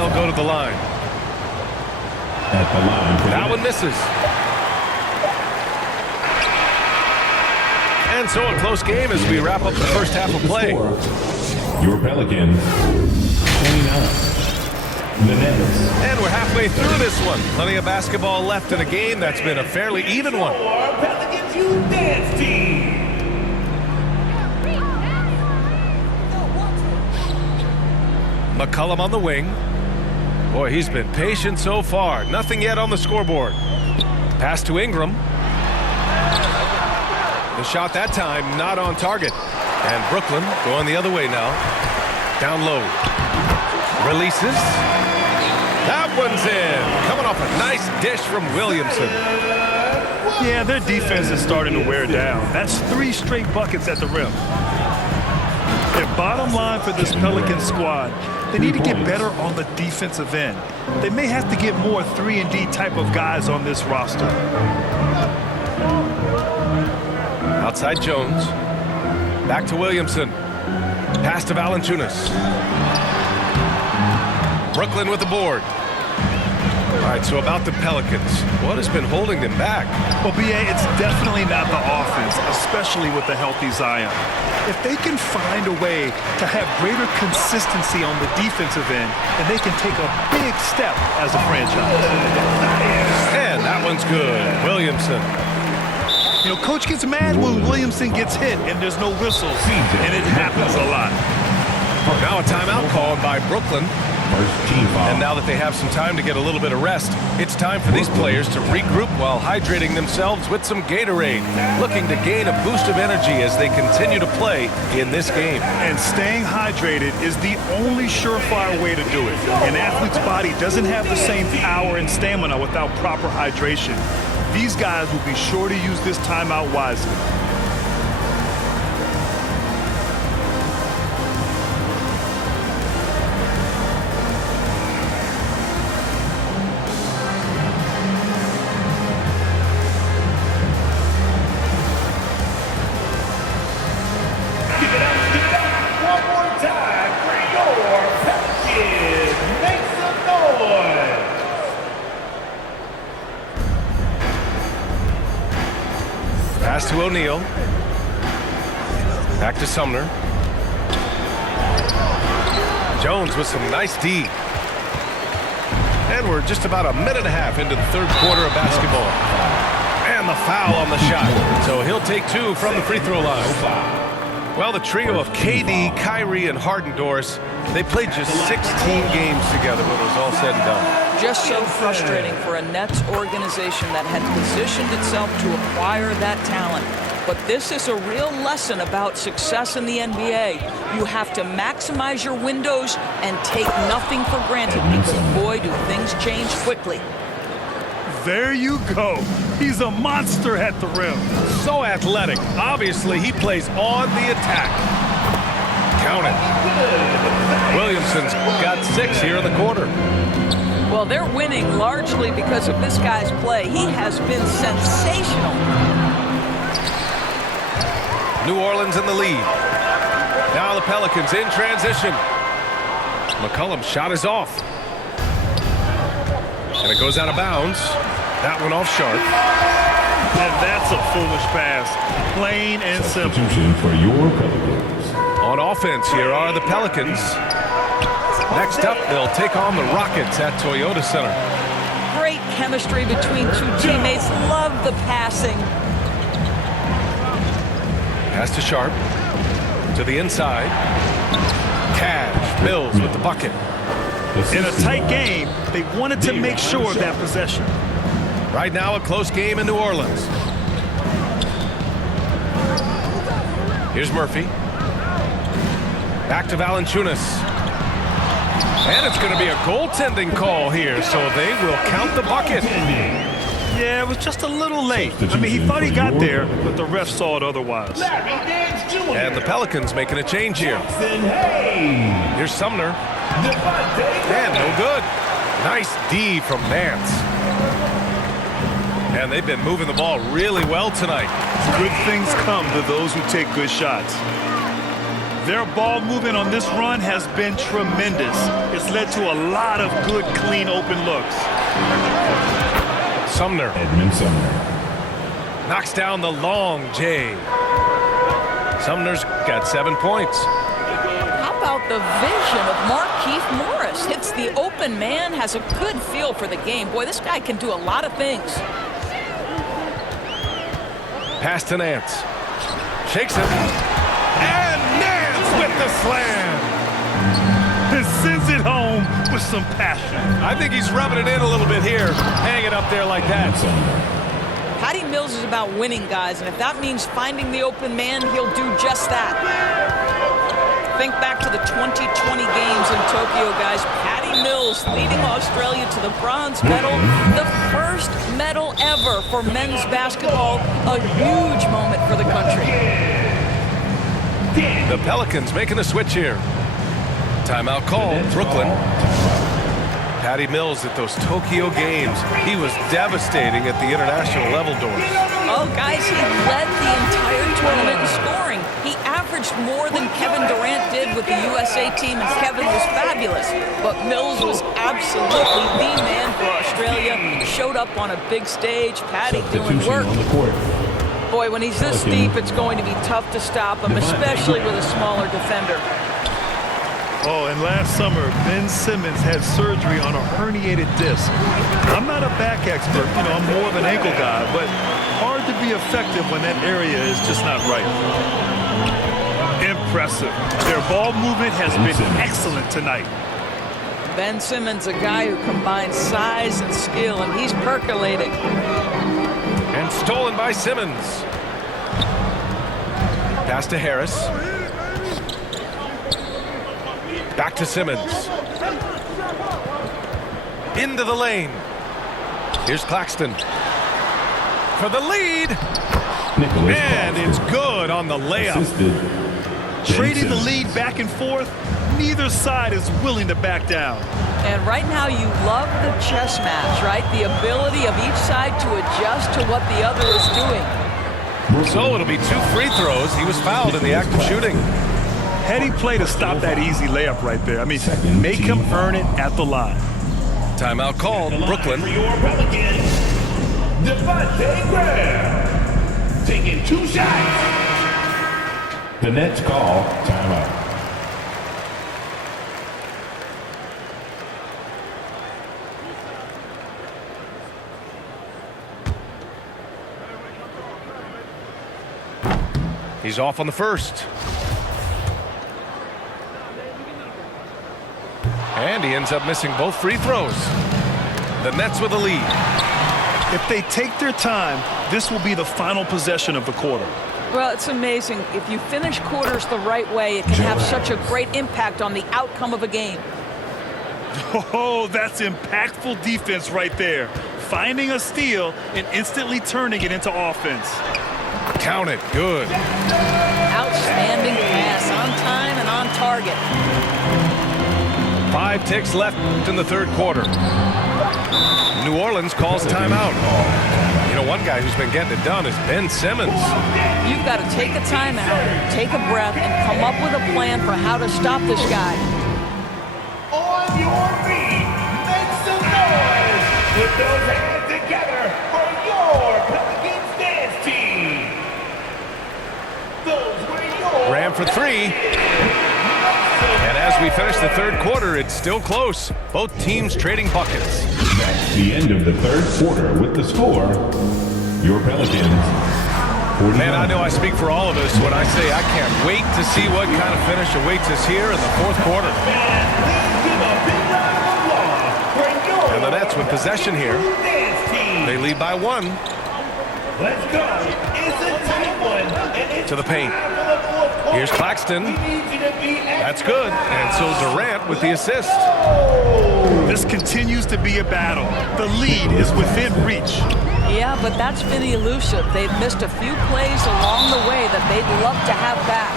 they'll go to the line. At the line. That one misses. And so a close game as we wrap up the first half of play. Your Pelicans, 29. The Nets. And we're halfway through this one. Plenty of basketball left in a game that's been a fairly even one. Pelicans Youth Dance Team. McCollum on the wing. Boy, he's been patient so far. Nothing yet on the scoreboard. Pass to Ingram. The shot that time not on target. And Brooklyn going the other way now. Down low. Releases. That one's in. Coming off a nice dish from Williamson. Yeah, their defense is starting to wear down. That's 3 straight buckets at the rim. Their bottom line for this Pelican squad, they need to get better on the defensive end. They may have to get more 3-and-D type of guys on this roster. Outside Jones. Back to Williamson. Pass to Valanciunas. Brooklyn with the board. All right, so about the Pelicans. What has been holding them back? Well, B.A., it's definitely not the offense, especially with the healthy Zion. If they can find a way to have greater consistency on the defensive end, then they can take a big step as a franchise. And that one's good. Williamson. You know, Coach gets mad when Williamson gets hit and there's no whistles, and it happens a lot. Now a timeout called by Brooklyn. And now that they have some time to get a little bit of rest, it's time for these players to regroup while hydrating themselves with some Gatorade, looking to gain a boost of energy as they continue to play in this game. And staying hydrated is the only surefire way to do it. An athlete's body doesn't have the same power and stamina without proper hydration. These guys will be sure to use this timeout wisely. Pass to O'Neal. Back to Sumner. Jones with some nice D. And we're just about a minute and a half into the third quarter of basketball. And the foul on the shot. So he'll take 2 from the free throw line. Well, the trio of KD, Kyrie, and Harden-Doris, they played just 16 games together when it was all said and done. Just so frustrating for a Nets organization that had positioned itself to acquire that talent. But this is a real lesson about success in the NBA. You have to maximize your windows and take nothing for granted because, boy, do things change quickly. There you go. He's a monster at the rim. So athletic. Obviously, he plays on the attack. Count it. Williamson's got 6 here in the quarter. Well, they're winning largely because of this guy's play. He has been sensational. New Orleans in the lead. Now the Pelicans in transition. McCollum's shot is off. And it goes out of bounds. That one off Sharp. And that's a foolish pass. Plain and simple. Substitution for your Pelicans. On offense here are the Pelicans. Next up, they'll take on the Rockets at Toyota Center. Great chemistry between 2 teammates. Love the passing. Pass to Sharp. To the inside. Cash. Mills with the bucket. In a tight game, they wanted to make sure of that possession. Right now, a close game in New Orleans. Here's Murphy. Back to Valanciunas. And it's going to be a goaltending call here, so they will count the bucket. Yeah, it was just a little late. I mean, he thought he got there, but the ref saw it otherwise. And the Pelicans making a change here. Here's Sumner. And no good. Nice D from Nance. And they've been moving the ball really well tonight. Good things come to those who take good shots. Their ball movement on this run has been tremendous. It's led to a lot of good, clean, open looks. Sumner Edmund Sumner. knocks down the long J. Sumner's got 7 points. How about the vision of Markieff Morris? Hits the open man, has a good feel for the game. Boy, this guy can do a lot of things. Pass to Nance. Shakes it. And Nance with the slam. And sends it home with some passion. I think he's rubbing it in a little bit here. Hang it up there like that. Patty Mills is about winning, guys, and if that means finding the open man, he'll do just that. Think back to the 2020 games in Tokyo, guys. Patty Mills leading Australia to the bronze medal, the first medal ever for men's basketball, a huge moment for the country. The Pelicans making a switch here. Timeout called, Brooklyn. Patty Mills at those Tokyo games, he was devastating at the international level, Doris. Oh, guys, he led the entire tournament in scoring. He averaged more than Kevin Durant did with the USA team, and Kevin was fabulous. But Mills was absolutely the man for Australia. Showed up on a big stage. Patty doing work. On the court. Boy, when he's this deep, it's going to be tough to stop him, especially with a smaller defender. Oh, and last summer, Ben Simmons had surgery on a herniated disc. I'm not a back expert, I'm more of an ankle guy, but hard to be effective when that area is just not right. Impressive. Their ball movement has been excellent tonight. Ben Simmons, a guy who combines size and skill, and he's percolating. And stolen by Simmons. Pass to Harris. Back to Simmons. Into the lane. Here's Claxton. For the lead. Nicholas And it's good on the layup. Assisted. Trading the Simmons. lead back and forth, neither side is willing to back down. And right now you love the chess match, right? The ability of each side to adjust to what the other is doing. So it'll be 2 free throws. He was fouled in the act of shooting. Heady play to stop that easy layup right there. I mean, make him earn it at the line. Timeout called, Brooklyn. For your Pelicans, Devontae Graham. Taking 2 shots. The Nets call timeout. He's off on the first. And he ends up missing both free throws. The Nets with a lead. If they take their time, this will be the final possession of the quarter. Well, it's amazing. If you finish quarters the right way, it can have such a great impact on the outcome of a game. Oh, that's impactful defense right there. Finding a steal and instantly turning it into offense. Count it. Good. Outstanding pass, on time and on target. 5 ticks left in the third quarter. New Orleans calls timeout. One guy who's been getting it done is Ben Simmons. You've got to take a timeout, take a breath, and come up with a plan for how to stop this guy. On your feet, make some noise. Put those hands together for your Pelicans dance team. Those were your Graham for 3. And as we finish the third quarter, it's still close. Both teams trading buckets. That's the end of the third quarter with the score. Your Pelicans. 49. Man, I know I speak for all of us when I say I can't wait to see what kind of finish awaits us here in the fourth quarter. And the Nets with possession here. They lead by 1. Let's go. It's a tight one. And it's To the paint. time for the fourth quarter. Here's Claxton. We need you to be That's good. And so Durant with the assist. This continues to be a battle. The lead is within reach. Yeah, but that's been elusive. They've missed a few plays along the way that they'd love to have back.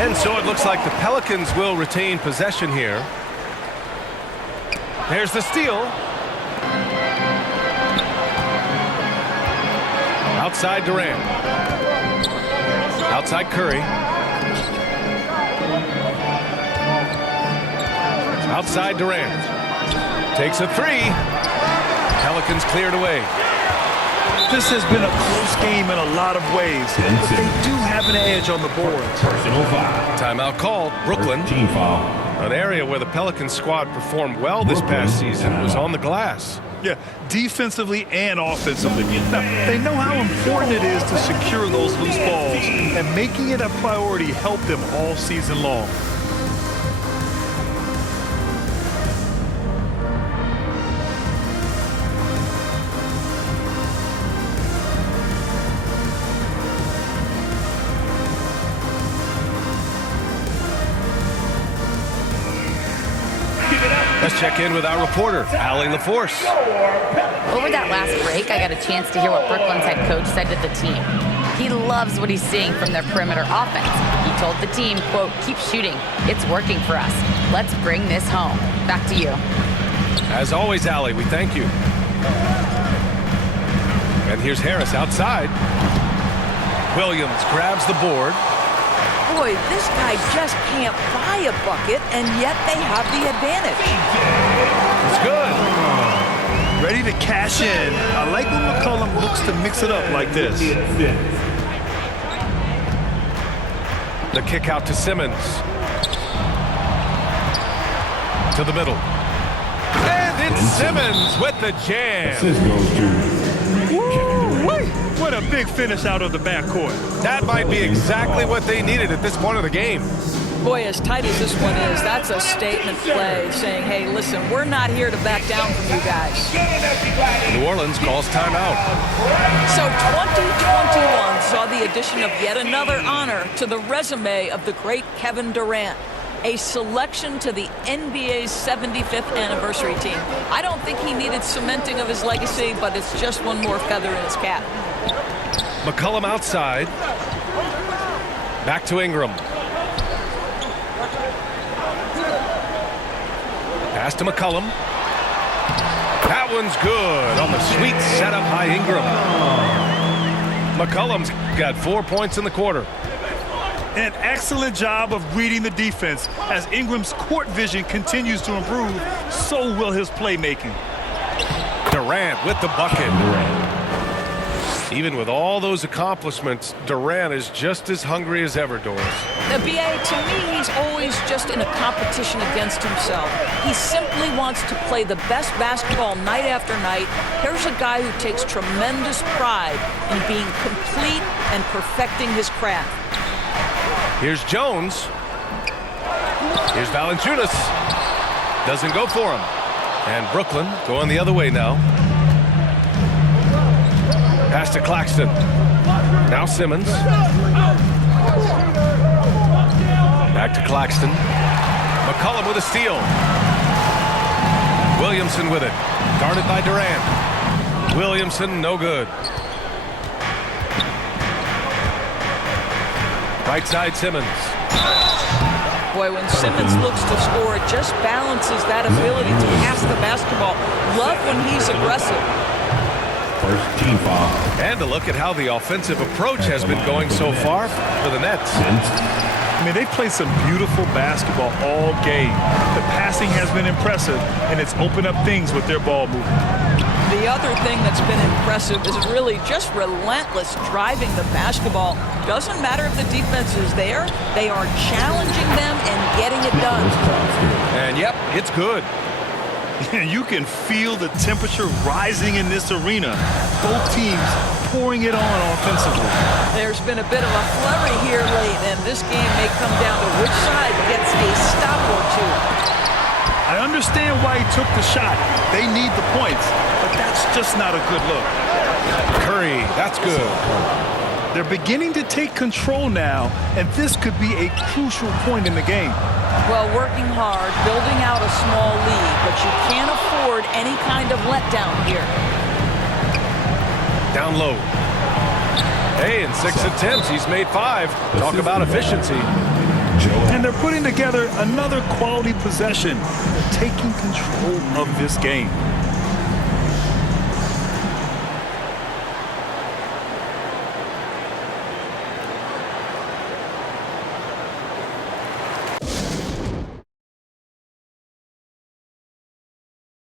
And so it looks like the Pelicans will retain possession here. There's the steal. Outside Durant. Outside Curry. Outside Durant. Takes a three. Pelicans cleared away. This has been a close game in a lot of ways, but they do have an edge on the boards. Personal foul. Timeout called. Brooklyn. Team foul. An area where the Pelicans squad performed well this past season was on the glass. Yeah, defensively and offensively. Now, they know how important it is to secure those loose balls, and making it a priority helped them all season long. Let's check in with our reporter, Allie LaForce. Over that last break, I got a chance to hear what Brooklyn's head coach said to the team. He loves what he's seeing from their perimeter offense. He told the team, quote, "Keep shooting. It's working for us. Let's bring this home." Back to you. As always, Allie, we thank you. And here's Harris outside. Williams grabs the board. Boy, this guy just can't buy a bucket, and yet they have the advantage. It's good. Ready to cash in. I like when McCollum looks to mix it up like this. The kick out to Simmons. To the middle. And it's Simmons with the jam. Assist goes to What a big finish out of the backcourt. That might be exactly what they needed at this point of the game. Boy, as tight as this one is, that's a statement play saying, hey, listen, we're not here to back down from you guys. New Orleans calls timeout. So 2021 saw the addition of yet another honor to the resume of the great Kevin Durant. A selection to the NBA's 75th anniversary team. I don't think he needed cementing of his legacy, but it's just one more feather in his cap. McCollum outside. Back to Ingram. Pass to McCollum. That one's good on the sweet setup by Ingram. McCollum's got 4 points in the quarter. An excellent job of reading the defense. As Ingram's court vision continues to improve, so will his playmaking. Durant with the bucket. Even with all those accomplishments, Durant is just as hungry as ever, Doris. The BA, to me, he's always just in a competition against himself. He simply wants to play the best basketball night after night. Here's a guy who takes tremendous pride in being complete and perfecting his craft. Here's Jones. Here's Valanciunas. Doesn't go for him. And Brooklyn going the other way now. Pass to Claxton. Now Simmons. Back to Claxton. McCollum with a steal. Williamson with it. Guarded by Durant. Williamson, no good. Right side, Simmons. Boy, when Simmons looks to score, it just balances that ability to pass the basketball. Love when he's aggressive. first team foul. And to look at how the offensive approach has been going so far for the Nets. I mean, they play some beautiful basketball all game. The passing has been impressive, and it's opened up things with their ball movement. The other thing that's been impressive is really just relentless driving the basketball. Doesn't matter if the defense is there, they are challenging them and getting it done. And yep, it's good. You can feel the temperature rising in this arena. Both teams pouring it on offensively. There's been a bit of a flurry here late, and this game may come down to which side gets a stop or two. I understand why he took the shot. They need the points, but that's just not a good look. Curry, that's good. They're beginning to take control now, and this could be a crucial point in the game. Well, working hard, building out a small lead, but you can't afford any kind of letdown here. Down low. Hey, in 6 attempts, he's made 5. Talk about efficiency. And they're putting together another quality possession. They're taking control of this game.